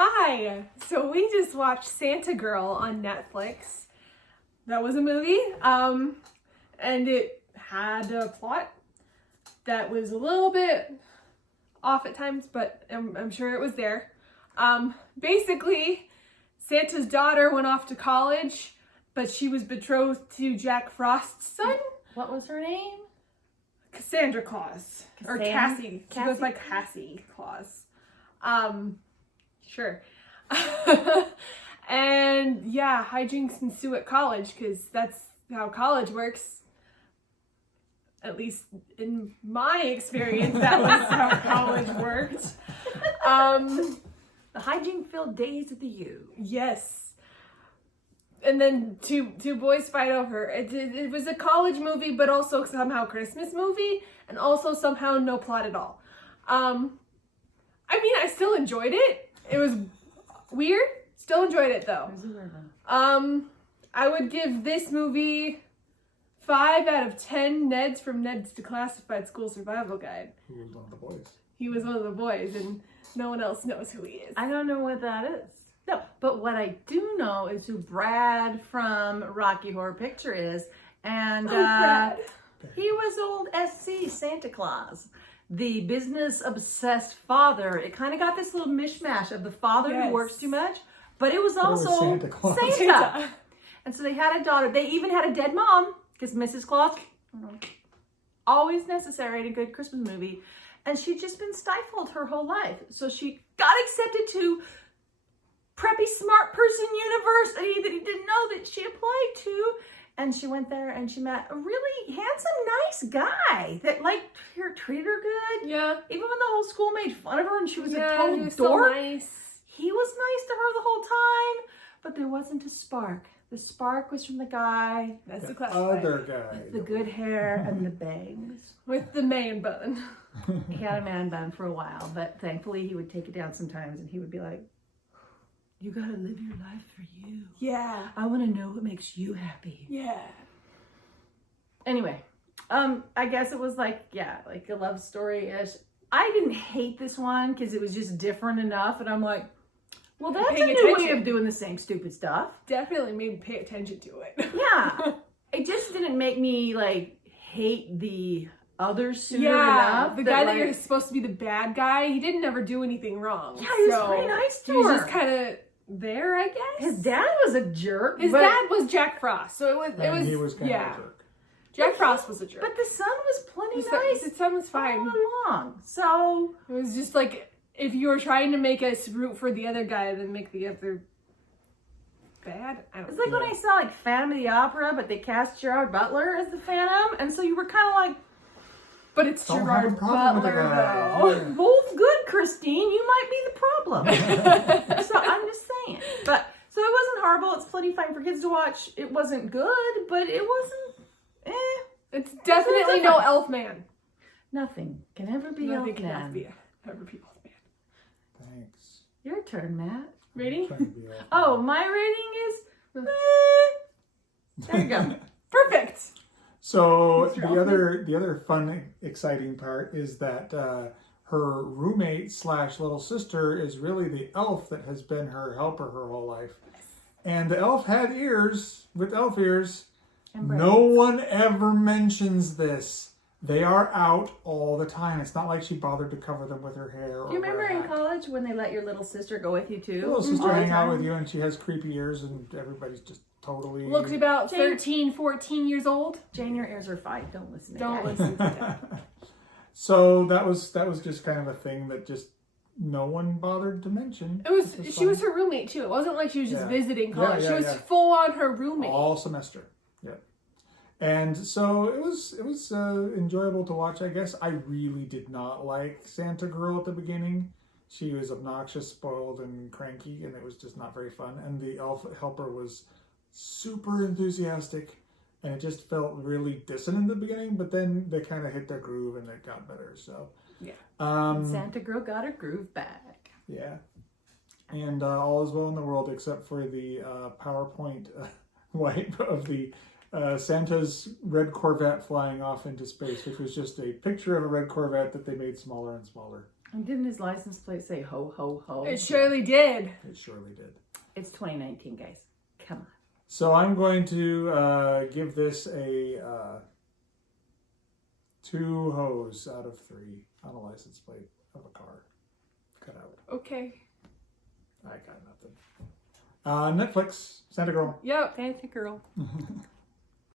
Hi! So we just watched Santa Girl on Netflix. That was a movie, and it had a plot that was a little bit off at times, but I'm sure it was there. Basically, Santa's daughter went off to college, but she was betrothed to Jack Frost's son. What was her name? Cassandra Claus. Or Cassie. She goes by Cassie Claus. Sure. And yeah, hijinks ensue at college because that's how college works. At least in my experience, that was how college worked. The hijink-filled days at the U. Yes. And then two boys fight over. It was a college movie, but also somehow Christmas movie, and also somehow no plot at all. I mean, I still enjoyed it. It was weird. Still enjoyed it though. I would give this movie 5 out of 10 Neds from Ned's Declassified School Survival Guide. Who was one of the boys? He was one of the boys, and no one else knows who he is. I don't know what that is. No, but what I do know is who Brad from Rocky Horror Picture is. And Brad. He was old SC Santa Claus, the business-obsessed father. It kind of got this little mishmash of the father who works too much, but it was also Santa Claus. Santa. And so they had a daughter. They even had a dead mom, because Mrs. Claus, always necessary in a good Christmas movie. And she'd just been stifled her whole life. So she got accepted to preppy smart person university that he didn't know that she applied to. And she went there and she met a really handsome, nice guy that treated her good. Yeah. Even when the whole school made fun of her and she was a He total was dork. so nice. He was nice to her the whole time, but there wasn't a spark. The spark was from the guy, That's the The classified. other guy. the good hair and the bangs. With the man bun. He had a man bun for a while, but thankfully he would take it down sometimes and he would be like, "You gotta live your life for you. Yeah. I wanna know what makes you happy." Yeah. Anyway, I guess it was like a love story-ish. I didn't hate this one because it was just different enough, and I'm like, well, that's a Paying new way attention. of doing the same stupid stuff. Definitely made me pay attention to it. Yeah. It just didn't make me hate the other suitor Yeah, enough. the guy that you're supposed to be the bad guy, he didn't ever do anything wrong. Yeah, he was so pretty nice to he was her. just kind of there, I guess. His dad was a jerk. His but, dad was Jack Frost, so it was. He was kind yeah. of a jerk. Jack Frost was a jerk. But the son was plenty the nice son was fine. all along. So It was just like if you were trying to make us root for the other guy, then make the other bad. I don't it's know. like when I saw Phantom of the Opera, but they cast Gerard Butler as the Phantom, and so you were kind of like, But it's Don't have a Gerard problem with the Butler, guy. though. Yeah. both good, Christine. You might be the problem. So I'm just saying. But so it wasn't horrible. It's plenty fine for kids to watch. It wasn't good, but it wasn't. It's definitely no Elfman. Nothing can ever be Nothing can ever Elfman. be Elfman. Thanks. Your turn, Matt. Ready? Trying to be Oh, my rating is. There you go. Perfect. So Mr. the other fun, exciting part is that her roommate / little sister is really the elf that has been her helper her whole life. And the elf had ears with elf ears. No one ever mentions this. They are out all the time. It's not like she bothered to cover them with her hair. Or Do you remember wear a in hat. college when they let your little sister go with you too? Your little sister All the hang out time? with you and she has creepy ears and everybody's just totally... Looks about Jane- 13, 14 years old. Jane, your ears are fine. Don't listen to Don't Daddy. listen to that. So that was just kind of a thing that just no one bothered to mention. It was. This She was fun. her roommate too. It wasn't like she was just Yeah. visiting Yeah, college. yeah, she was yeah. full on her roommate. All semester. Yeah. And so it was enjoyable to watch, I guess. I really did not like Santa Girl at the beginning. She was obnoxious, spoiled, and cranky, and it was just not very fun. And the elf helper was super enthusiastic, and it just felt really dissonant in the beginning, but then they kind of hit their groove and it got better. So Yeah. Santa Girl got her groove back. yeah. And all is well in the world except for the PowerPoint wipe of the Santa's red Corvette flying off into space, which was just a picture of a red Corvette that they made smaller and smaller. And didn't his license plate say ho, ho, ho? It surely did. It surely did. It's 2019, guys. Come on. So I'm going to give this a 2 hoes out of 3 on a license plate of a car. Cut out. Okay. I got nothing. Netflix, Santa Girl. Yep. Fancy girl.